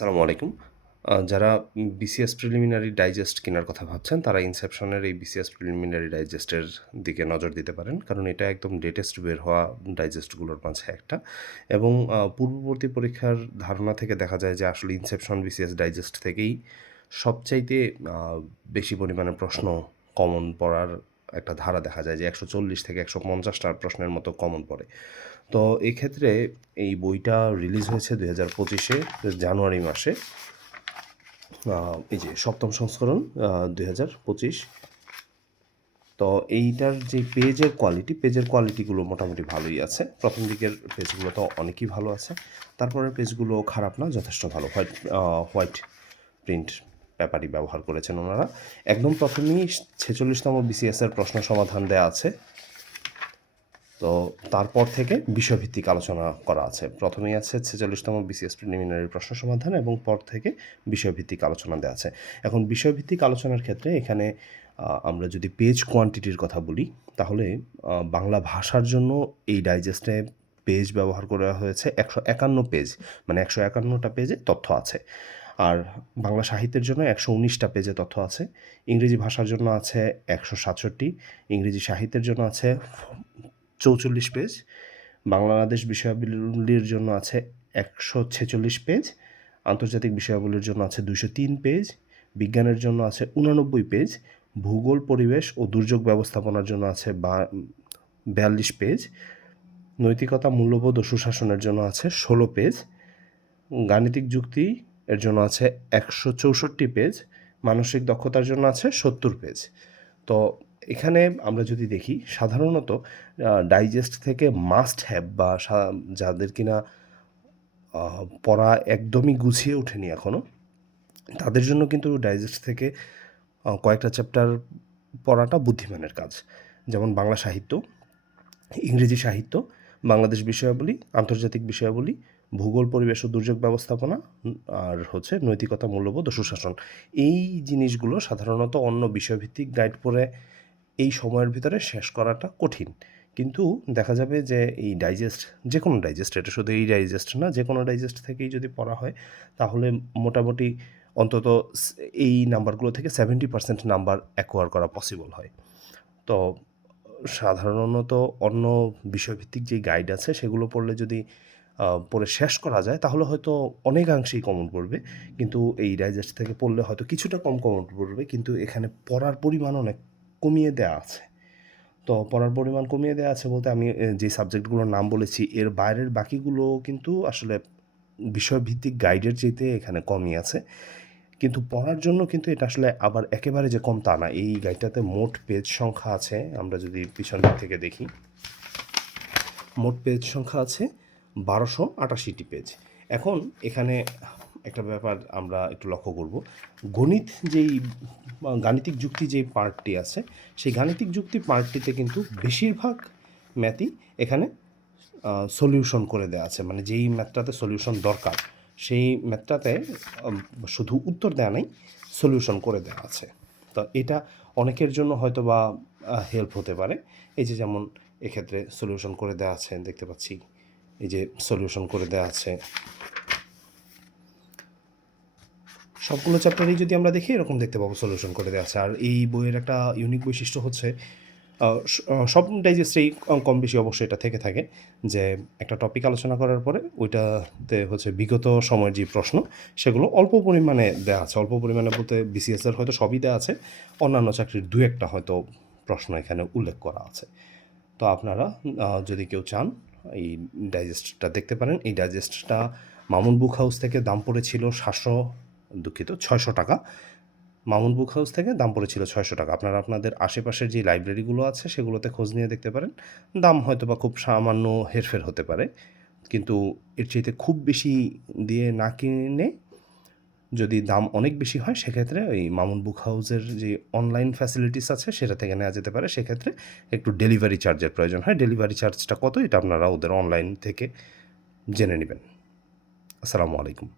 আসসালামু আলাইকুম। যারা বিসিএস প্রিলিমিনারি ডাইজেস্ট কেনার কথা ভাবছেন, তারা ইনসেপশনের এই বিসিএস প্রিলিমিনারি ডাইজেস্টের দিকে নজর দিতে পারেন। কারণ এটা একদম লেটেস্ট বের হওয়া ডাইজেস্টগুলোর মাঝে একটা। এবং পূর্ববর্তী পরীক্ষার ধারণা থেকে দেখা যায় যে আসলে ইনসেপশন বিসিএস ডাইজেস্ট থেকেই সবচাইতে বেশি পরিমাণে প্রশ্ন কমন পড়ার একটা ধারা দেখা যায় যে ১৪০ থেকে ১৫০ টা প্রশ্নের মতো কমন পড়ে। তো এক্ষেত্রে এই বইটা রিলিজ হয়েছে দুই হাজার পঁচিশে জানুয়ারি মাসে। এই যে সপ্তম সংস্করণ আ ২০২৫ তো এইটার যে পেজের কোয়ালিটি, পেজের কোয়ালিটিগুলো মোটামুটি ভালোই আছে। প্রথম দিকের পেজগুলো তো অনেকই ভালো আছে। তারপরের পেজগুলো খারাপ না, যথেষ্ট ভালো। হোয়াইট হোয়াইট প্রিন্ট পেপারই ব্যবহার করেছেন ওনারা। একদম ১ম এই ৪৬ তম প্রশ্ন সমাধান দেয়া আছে। তো তারপর থেকে বিষয়ভিত্তিক আলোচনা করা আছে। প্রথমেই আছে ছেচল্লিশতম বিসিএস প্রিলিমিনারি প্রশ্ন সমাধান এবং পর থেকে বিষয়ভিত্তিক আলোচনা দেওয়া আছে। এখন বিষয়ভিত্তিক আলোচনার ক্ষেত্রে এখানে আমরা যদি পেজ কোয়ান্টিটির কথা বলি, তাহলে বাংলা ভাষার জন্য এই ডাইজেস্টে পেজ ব্যবহার করা হয়েছে ১৫১ পেজ। মানে ১৫১ টা পেজে তথ্য আছে। আর বাংলা সাহিত্যের জন্য একশো উনিশটা পেজে তথ্য আছে। ইংরেজি ভাষার জন্য আছে ১৬৭, ইংরেজি সাহিত্যের জন্য আছে ৪৪ পেজ। বাংলাদেশ বিষয়াবলীর জন্য আছে ১৪৬ পেজ। আন্তর্জাতিক বিষয়াবলীর জন্য আছে ২০৩ পেজ। বিজ্ঞানের জন্য আছে ৮৯ পেজ। ভূগোল, পরিবেশ ও দুর্যোগ ব্যবস্থাপনার জন্য আছে বা ৪২ পেজ। নৈতিকতা, মূল্যবোধ ও সুশাসনের জন্য আছে ১৬ পেজ। গাণিতিক যুক্তি এর জন্য আছে ১৬৪ পেজ। মানসিক দক্ষতার জন্য আছে ৭০ পেজ। তো এখানে আমরা যদি দেখি সাধারণত ডাইজেস্ট থেকে মাস্ট হ্যাভ বা যাদের কিনা পড়া একদমই গুছিয়ে ওঠেনি এখনও তাদের জন্য কিন্তু ডাইজেস্ট থেকে কয়েকটা চ্যাপ্টার পড়াটা বুদ্ধিমানের কাজ। যেমন বাংলা সাহিত্য, ইংরেজি সাহিত্য, বাংলাদেশ বিষয়াবলী, আন্তর্জাতিক বিষয়াবলী, ভূগোল, পরিবেশ ও দুর্যোগ ব্যবস্থাপনা আর হচ্ছে নৈতিকতা, মূল্যবোধ ও সুশাসন। এই জিনিসগুলো সাধারণত অন্য বিষয়ভিত্তিক গাইড পড়ে এই সময়ের ভিতরে শেষ করাটা কঠিন। কিন্তু দেখা যাবে যে এই ডাইজেস্ট যে কোনো ডাইজেস্ট, এটা শুধু এই ডাইজেস্ট না, যে কোনো ডাইজেস্ট থেকেই যদি পড়া হয়, তাহলে মোটামুটি অন্তত এই নাম্বারগুলো থেকে 70% নাম্বার অ্যাকোয়ার করা পসিবল হয়। তো সাধারণত অন্য বিষয়ভিত্তিক যে গাইড আছে, সেগুলো পড়লে যদি পড়ে শেষ করা যায়, তাহলে হয়তো অনেকাংশেই কমন পড়বে। কিন্তু এই ডাইজেস্ট থেকে পড়লে হয়তো কিছুটা কম কমন পড়বে। কিন্তু এখানে পড়ার পরিমাণ অনেক কমিয়ে দেওয়া আছে। তো পড়ার পরিমাণ কমিয়ে দেওয়া আছে বলতে আমি যে সাবজেক্টগুলোর নাম বলেছি, এর বাইরের বাকিগুলো কিন্তু আসলে বিষয়ভিত্তিক গাইডের চাইতে এখানে কমই আছে। কিন্তু পড়ার জন্য কিন্তু এটা আসলে আবার একেবারে যে কম তা না। এই গাইডটাতে মোট পেজ সংখ্যা আছে, আমরা যদি পিছন দিক থেকে দেখি। মোট পেজ সংখ্যা আছে বারোশো আটাশিটি পেজ। এখন এখানে একটা ব্যাপার আমরা একটু লক্ষ্য করব। গণিত যেই গাণিতিক যুক্তি যেই পার্টটি আছে, সেই গাণিতিক যুক্তি পার্টটিতে কিন্তু বেশিরভাগ ম্যাথই এখানে সলিউশন করে দেওয়া আছে। মানে যেই ম্যাথটাতে সলিউশন দরকার, সেই ম্যাথটাতে শুধু উত্তর দেয়া নাই, সলিউশন করে দেওয়া আছে। তো এটা অনেকের জন্য হয়তো বা হেল্প হতে পারে। এই যে যেমন এক্ষেত্রে সলিউশন করে দেওয়া আছে দেখতে পাচ্ছি। এই যে সলিউশন করে দেওয়া আছে। সবগুলো চ্যাপ্টারেই যদি আমরা দেখি এরকম দেখতে পাবো সলিউশন করে দেওয়া আছে। আর এই বইয়ের একটা ইউনিক বৈশিষ্ট্য হচ্ছে সব ডাইজেস্টেই কম বেশি অবশ্যই এটা থেকে থাকে যে একটা টপিক আলোচনা করার পরে ওইটাতে হচ্ছে বিগত সময়ের যে প্রশ্ন, সেগুলো অল্প পরিমাণে দেওয়া আছে। অল্প পরিমাণে বলতে বিসিএস এর হয়তো সবই দেয়া আছে। অন্যান্য চাকরির দু একটা হয়তো প্রশ্ন এখানে উল্লেখ করা আছে। তো আপনারা যদি কেউ চান, এই ডাইজেস্টটা দেখতে পারেন। এই ডাইজেস্টটা মামুন বুক হাউস থেকে দাম পড়েছিল ৭০০ দুঃখিত ৬০০ টাকা। মামুন বুক হাউস থেকে দাম পড়েছিল ৬০০ টাকা। আপনারা আপনাদের আশেপাশের যে লাইব্রেরিগুলো আছে, সেগুলোতে খোঁজ নিয়ে দেখতে পারেন। দাম হয়তো বা খুব সামান্য হেরফের হতে পারে। কিন্তু এর চাইতে খুব বেশি দিয়ে না কিনে যদি দাম অনেক বেশি হয়, সেক্ষেত্রে ওই মামুন বুক হাউসের যে অনলাইন ফ্যাসিলিটিস আছে, সেটা থেকে নেওয়া যেতে পারে। সেক্ষেত্রে একটু ডেলিভারি চার্জের প্রয়োজন হয়। ডেলিভারি চার্জটা কত, এটা আপনারা ওদের অনলাইন থেকে জেনে নেবেন আসসালামু আলাইকুম।